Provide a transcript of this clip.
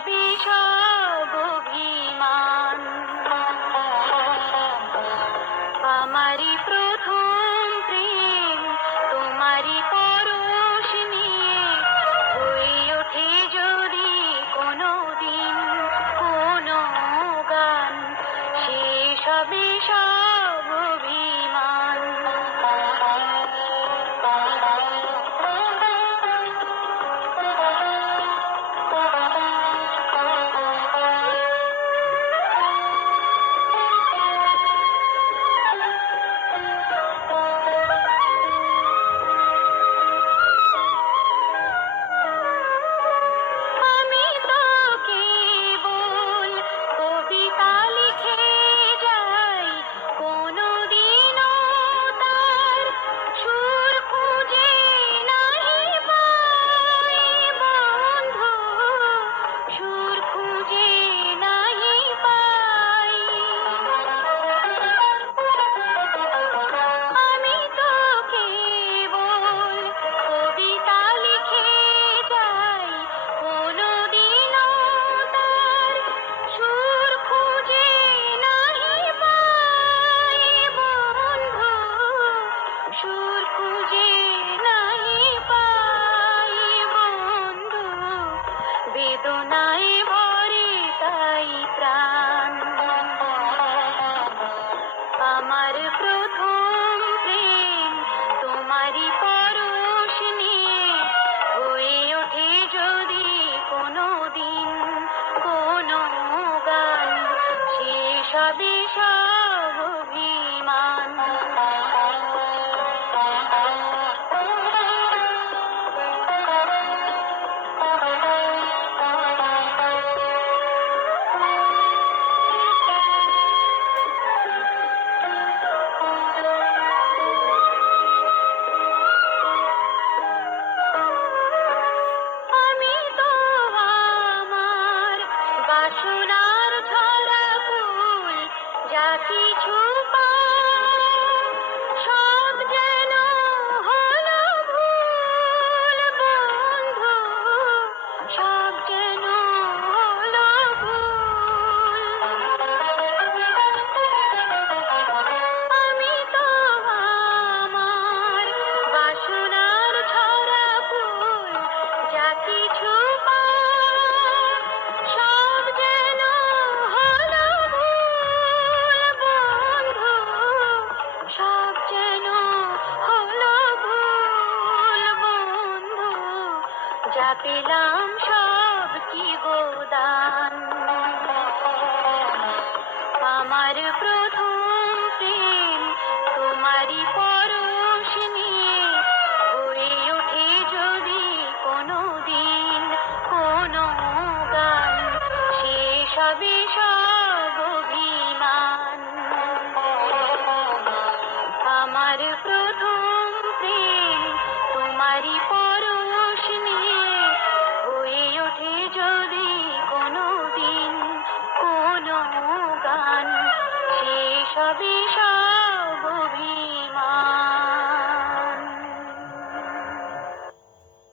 সবই সব অভিমান। আমারই প্রথম প্রেম তোমারই পরশ নিয়ে হয়ে ওঠে যদি কোনো দিন কোনো গান, সে সবই সব অভিমান। আমি তো কেবল কবিতা লিখে যাই, কোনদিনও তার সুর খুঁজে নাহি পাই বন্ধু, সুর খুঁজে নাহি পাই। আমি তো কেবল কবিতা লিখে যাই, কোনদিনও তার সুর খুঁজে নাহি পাই বন্ধু, সুর খুঁজে নাহি পাই বন্ধু। বেদনায় ভরে তাই প্রাণ। আমার প্রথম প্রেম তোমারই পরশ নিয়ে হয়ে ওঠে যদি কোনো দিন কোনো গান, সে সবই সব অভিমান। আমি তো আমার বাসনার ঝরা ফুল, যা কিছু পাই সব যেন হলো ভুল বন্ধু, সব যেন হলো ভুল। আমি তো আমার বাসনার ঝরা ফুল, যা কিছু পাই সব যেন হলো ভুল বন্ধু, সব যেন হলো ভুল বন্ধু। যা পেলাম সব কি গোদান। আমার প্রথম প্রেম তোমারই পরশ নিয়ে হয়ে ওঠে যদি কোনো দিন কোনো গান, সে সবই সব অভিমান। আমার প্রথম প্রেম তোমারই পরশ নিয়ে হয়ে ওঠে যদি কোনো দিন কোনো গান, সে সবই সব